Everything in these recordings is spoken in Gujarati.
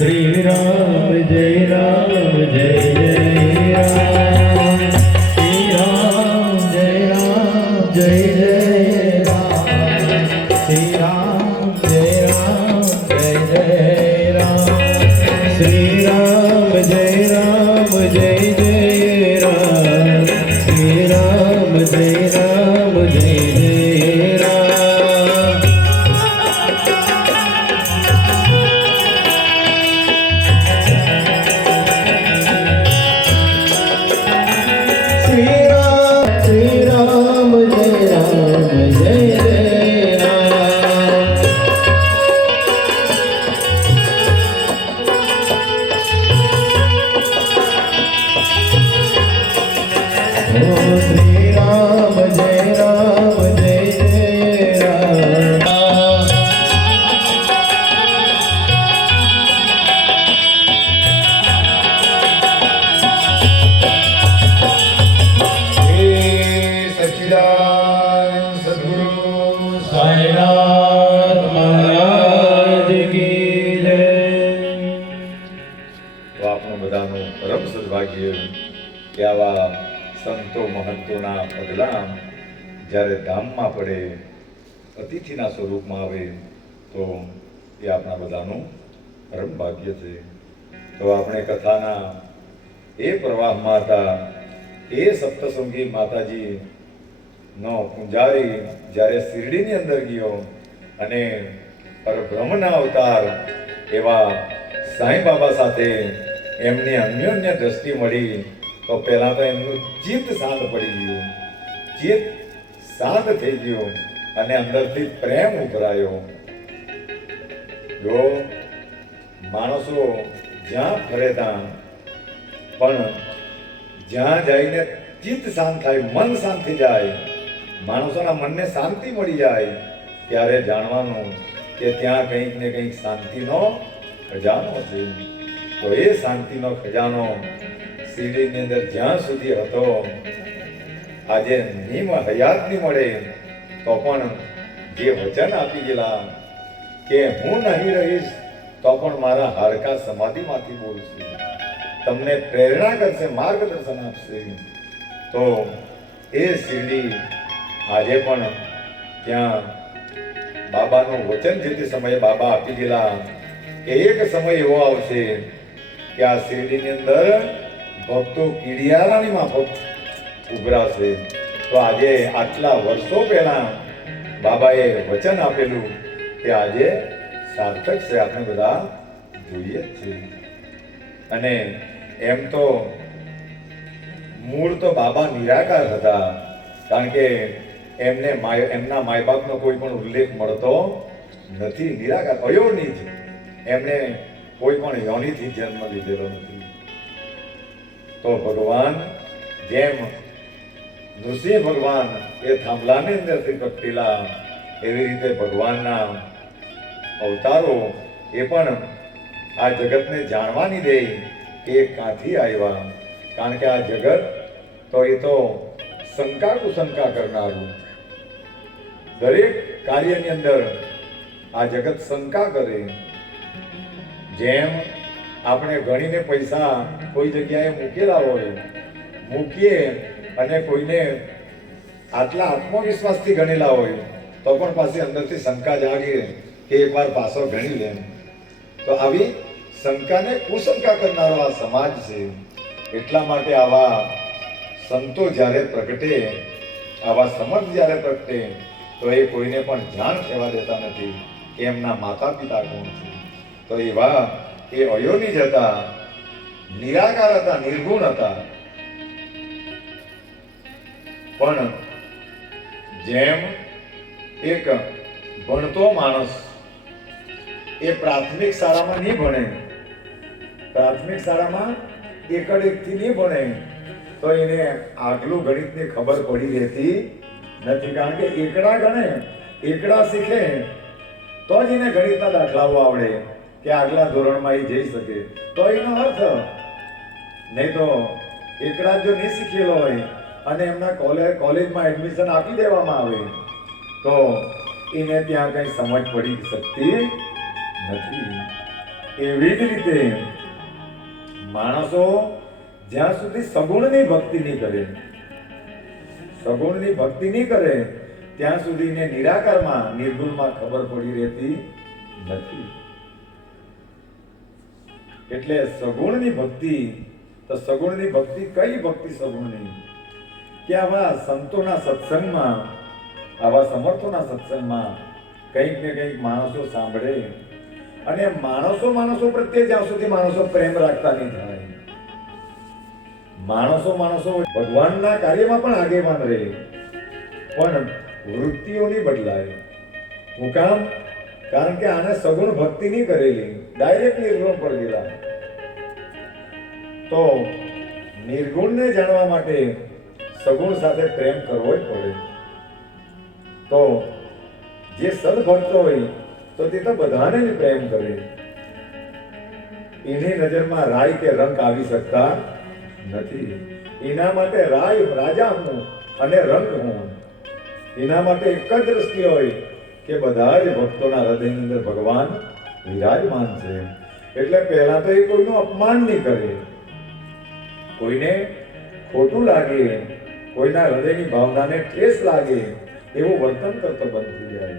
श्रीराम जय राम પગલાં જ્યારે ધામમાં પડે, અતિથિના સ્વરૂપમાં આવે, તો એ આપણા બધાનું પરમ ભાગ્ય છે. તો આપણે કથાના એ પ્રવાહમાં હતા એ સપ્તસંગી માતાજી નો પૂંજારી જ્યારે શિરડીની અંદર ગયો અને પરબ્રહ્મના અવતાર એવા સાંઈ બાબા સાથે એમની અન્યોન્ય દ્રષ્ટિ મળી, તો પહેલા તો એમનું ચિત્ત શાંત પડી ગયું. ચિત્ત શાંત થઈ ગયું અને અંદરથી પ્રેમ ઉભરાયો. જો માણસો જ્યાં ફરે ત્યાં, પણ જ્યાં જઈને ચિત્ત શાંત થાય, મન શાંત જાય, માણસોના મનને શાંતિ મળી જાય, ત્યારે જાણવાનું કે ત્યાં કંઈક ને કંઈક શાંતિનો ખજાનો છે. તો એ શાંતિનો ખજાનો શિરડીની અંદર જ્યાં સુધી હતો આજે નિમ હયાતની મળે. તો પણ જે વચન આપી ગયેલા કે હું નહીં રહીશ, તો પણ મારા હાડકા સમાધિમાંથી બોલશે. તમને પ્રેરણા કરશે, માર્ગદર્શન આપશે. તો એ શિરડી આજે પણ ત્યાં બાબાનું વચન જે તે સમયે બાબા આપી ગયેલા કે એક સમય એવો આવશે કે આ શિરડીની અંદર ભક્તો કીડિયારાની માફક ઉભરાશે. તો આજે આટલા વર્ષો પહેલા બાબાએ વચન આપેલું કે આજે સાર્થક છે. આપણે બધા જોઈએ છીએ. અને એમ તો મૂળ તો બાબા નિરાકાર હતા. કારણ કે એમને એમના માય બાપનો કોઈ પણ ઉલ્લેખ મળતો નથી. નિરાકાર અયોની જ એમને કોઈ પણ યોનીથી જન્મ લીધેલો નથી. તો ભગવાન જેમ નૃસિંહ ભગવાન એ થાંભલાની અંદરથી પ્રગટેલા એવી રીતે ભગવાનના અવતારો એ પણ આ જગતને જાણવાની દે કે એ ક્યાંથી આવ્યા. કારણ કે આ જગત તો એ તો શંકા કુશંકા કરનારું. દરેક કાર્યની અંદર આ જગત શંકા કરે. જેમ આપણે ગણીને પૈસા કોઈ જગ્યાએ મૂકેલા હોય, મૂકીએ અને કોઈને આટલા આત્મવિશ્વાસથી ગણેલા હોય, તો પણ પાછી અંદરથી શંકા જાગે કે એકવાર પાછો ગણી લે. તો આવી શંકાને કુશંકા કરનારો આ સમાજ છે, એટલા માટે આવા સંતો જ્યારે પ્રગટે, આવા સમર્થ જ્યારે પ્રગટે, તો એ કોઈને પણ જાણ થવા દેતા નથી કે એમના માતા પિતા કોણ છે. તો એવા એ અયોની જ હતા નિરાકાર હતા, નિર્ગુણ હતા પણ જેમ એક ભણતો માણસ એ પ્રાથમિક શાળામાં નહીં ભણે, પ્રાથમિક શાળામાં એકડ એકથી નહીં ભણે, તો એને આગલું ગણિતની ખબર પડી રહેતી નથી. કારણ કે એકડા ગણે, એકડા શીખે, તો જ એને ગણિતના દાખલાઓ આવડે કે આગલા ધોરણમાં એ જઈ શકે. તો એનો અર્થ, નહીં તો એકડા જો નહીં શીખેલો હોય અને એમના કોલેજ કોલેજમાં એડમિશન આપી દેવામાં આવે. તો એને ત્યાં કઈ સમજ પડી શકતી નથી. એવી જ રીતે માણસો જ્યાં સુધી સગુણની ભક્તિ નહીં કરે, સગુણની ભક્તિ નહીં કરે, ત્યાં સુધી ને નિરાકારમાં, નિર્ગુણમાં ખબર પડી રહેતી નથી. એટલે સગુણની ભક્તિ, તો સગુણની ભક્તિ કઈ ભક્તિ સગુણની? કે આવા સંતોના સત્સંગમાં, આવા સમર્થોના સત્સંગમાં કંઈક ને કંઈક માણસો સાંભળે. અને માણસો માણસો પ્રત્યે જ્યાં સુધી માણસો પ્રેમ રાખતા નહીં થાય. માણસો માણસો ભગવાનના કાર્યમાં પણ આગેવાન રહે. પણ વૃત્તિઓ નહીં બદલાય. હું કામ? કારણ કે આને સગુણ ભક્તિ નહીં કરેલી. ડાયરેક્ટ નિર્ગુણ પર ગયેલા. તો નિર્ગુણને જાણવા માટે સગુણ સાથે પ્રેમ કરવો જ પડે. તો જે સદભક્ત હોય, તો તે તો બધાને જ પ્રેમ કરે. એની નજરમાં રાય કે રંગ આવી શકતા નથી. એના માટે રાય રાજા હું અને રંગ હું. એના માટે એક જ દ્રષ્ટિ હોય કે બધા જ ભક્તોના હૃદયની અંદર ભગવાન વિરાજમાન છે. એટલે પહેલા તો એ કોઈનું અપમાન નહીં કરે. કોઈને ખોટું લાગે કોઈના હૃદયની ભાવનાને ઠેસ લાગે, એવું વર્તન કરતો બંધ થઈ જાય.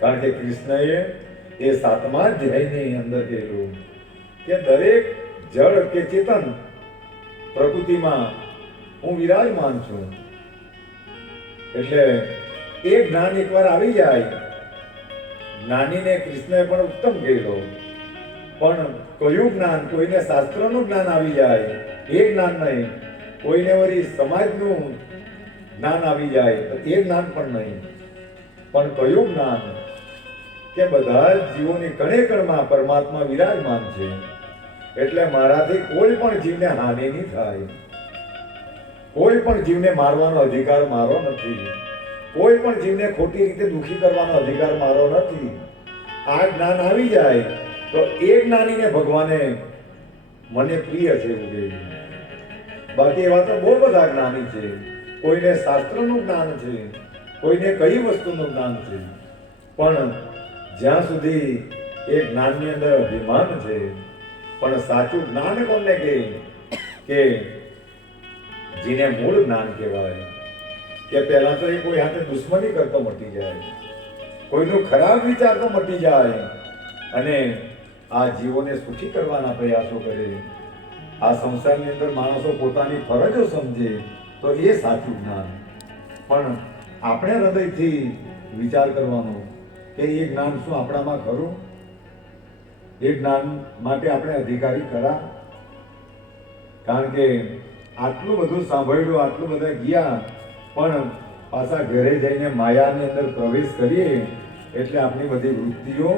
કારણ કે કૃષ્ણએ એ સાતમા ધ્યેયની અંદર કહેલું કે દરેક જળ કે ચેતન પ્રકૃતિમાં હું વિરાજમાન છું. એટલે એ જ્ઞાન એકવાર આવી જાય. જ્ઞાનીને કૃષ્ણએ પણ ઉત્તમ કહેલો. પણ કયું જ્ઞાન? કોઈને શાસ્ત્રનું જ્ઞાન આવી જાય. એ જ્ઞાન નહીં. કોઈને વળી સમાજનું જ્ઞાન આવી જાય, તો એ જ્ઞાન પણ નહીં. પણ કયું જ્ઞાન? કે બધા જ જીવોની કણે કણમાં પરમાત્મા વિરાજમાન છે. એટલે મારાથી કોઈ પણ જીવને હાનિ નહીં થાય. કોઈ પણ જીવને મારવાનો અધિકાર મારો નથી. કોઈ પણ જીવને ખોટી રીતે દુખી કરવાનો અધિકાર મારો નથી. આ જ્ઞાન આવી જાય, તો એ જ્ઞાનીને ભગવાને મને પ્રિય છે એવું કહ્યું બાકી એવા તો બહુ બધા જ્ઞાની છે. કોઈને શાસ્ત્રનું જ્ઞાન છે, કોઈને કઈ વસ્તુનું જ્ઞાન છે. પણ જ્યાં સુધી એ જ્ઞાનની અંદર અભિમાન છે, પણ સાચું જ્ઞાન કોને કહે? કે જેને મૂળ જ્ઞાન કહેવાય. કે પહેલા તો એ કોઈ હાથે દુશ્મની કરતો મટી જાય. કોઈનો ખરાબ વિચાર તો મટી જાય. અને આ જીવોને સુખી કરવાના પ્રયાસો કરે. આ સંસારની અંદર માણસો પોતાની ફરજો સમજે તો એ સાચું જ્ઞાન. પણ આપણે હૃદયથી વિચાર કરવાનો કે એ જ્ઞાન શું આપણામાં ખરું? એ જ્ઞાન માટે આપણે અધિકારી ખરા? કારણ કે આટલું બધું સાંભળ્યું, આટલું બધા ગયા, પણ પાછા ઘરે જઈને માયાની અંદર પ્રવેશ કરીએ એટલે આપણી બધી વૃત્તિઓ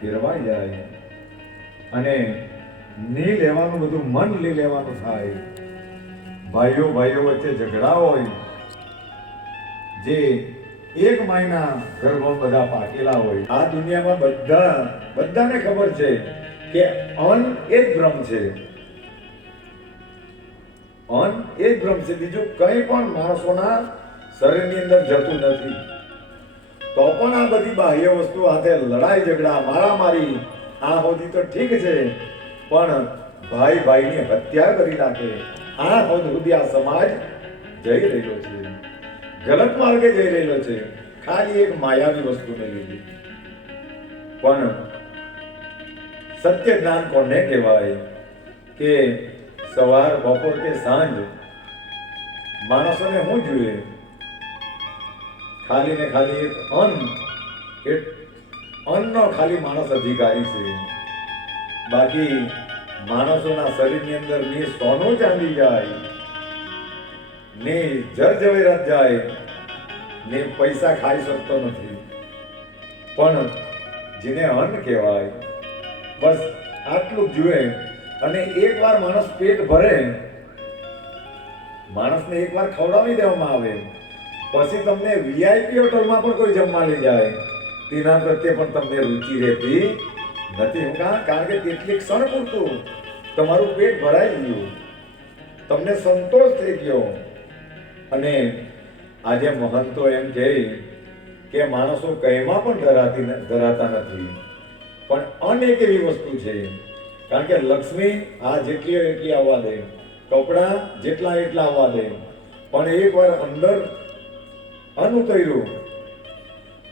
ફેરવાઈ જાય. અને ની લેવાનું બધું મન લઈ લેવાનું થાય. ભાઈઓ ભાઈઓ વચ્ચે ઝઘડા હોય, જે એક મહિના ઘરમાં બધા પાકેલા હોય. આ દુનિયામાં બધા, બધાને ખબર છે કે અન એ જ ભ્રમ છે. અન એ જ ભ્રમ છે. બીજું કંઈ પણ માણસોના શરીરની અંદર જતું નથી. તો પણ આ બધી બાહ્ય વસ્તુ હાથે લડાઈ, ઝઘડા, મારામારી, આ હોતી તો ઠીક છે. પણ ભાઈ ભાઈની હત્યા કરી નાખે. આ હોદ આ સમાજ જઈ રહ્યો છે. ગલત માર્ગે જઈ રહેલો છે. ખાલી એક માયાવી વસ્તુને લીધે. પણ સત્ય જ્ઞાન કોને કહેવાય? કે સવાર, બપોર કે સાંજ માણસોને શું જોઈએ? ખાલી ને ખાલી એક અન્ન, એક અન્નનો ખાલી માણસ અધિકારી છે. બાકી માણસોના શરીરની અંદર ને સોનું ચાંદી જાય ને જર જાય ને પૈસા ખાઈ શકતો નથી. પણ જેને અન્ન કહેવાય, બસ આટલું જુએ અને એકવાર માણસ પેટ ભરે, માણસને એકવાર ખવડાવી દેવામાં આવે. પછી તમને વીઆઈપી હોટલમાં પણ કોઈ જમવા લઈ જાય. તેના પ્રત્યે પણ તમને રુચિ રહેતી નથી, કાં? કારણ કે કેટલી ક્ષણ પૂરતું તમારું પેટ ભરાઈ ગયું. તમને સંતોષ થઈ ગયો. અને આજે મહંતો એમ કહે કે માણસો કઈમાં પણ ધરાતી ધરાતા નથી. પણ અન એક એવી વસ્તુ છે. કારણ કે લક્ષ્મી આ જેટલી એટલી આવવા દે. કપડાં જેટલા એટલા આવવા દે. પણ એકવાર અંદર અન્ન ઉતર્યું.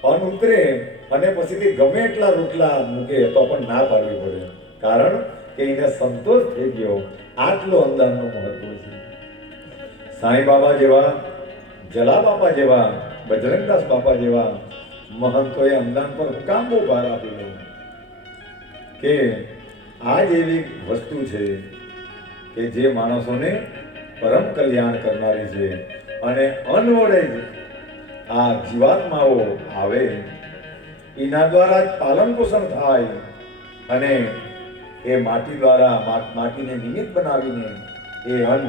અન ઉતરે અને પછીથી ગમે એટલા રોટલા મૂકે તો પણ ના પાડવી પડે. કારણ કે એને સંતોષ થઈ ગયો. આટલો અંદાજનો મહત્વ છે. સાંઈ બાબા જેવા જલા બાપા જેવા, બજરંગદાસ બાપા જેવા મહંતોએ અંદાન પર કામ બહુ ભાર આપેલો કે આ જ એવી વસ્તુ છે કે જે માણસોને પરમ કલ્યાણ કરનારી છે. અને અનવડે આ જીવાત્માઓ આવે એના દ્વારા જ પાલન પોષણ થાય અને એ માટી દ્વારા માટીને નિમિત્ત બનાવીને એ અન્ન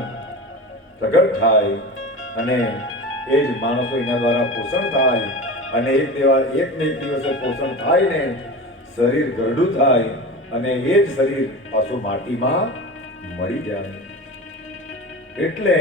પ્રગટ થાય અને એ જ માણસો એના દ્વારા પોષણ થાય અને એક દેવા, એક ને એક દિવસે પોષણ થાય ને શરીર ગરડું થાય અને એ જ શરીર પાછું માટીમાં મળી જાય. એટલે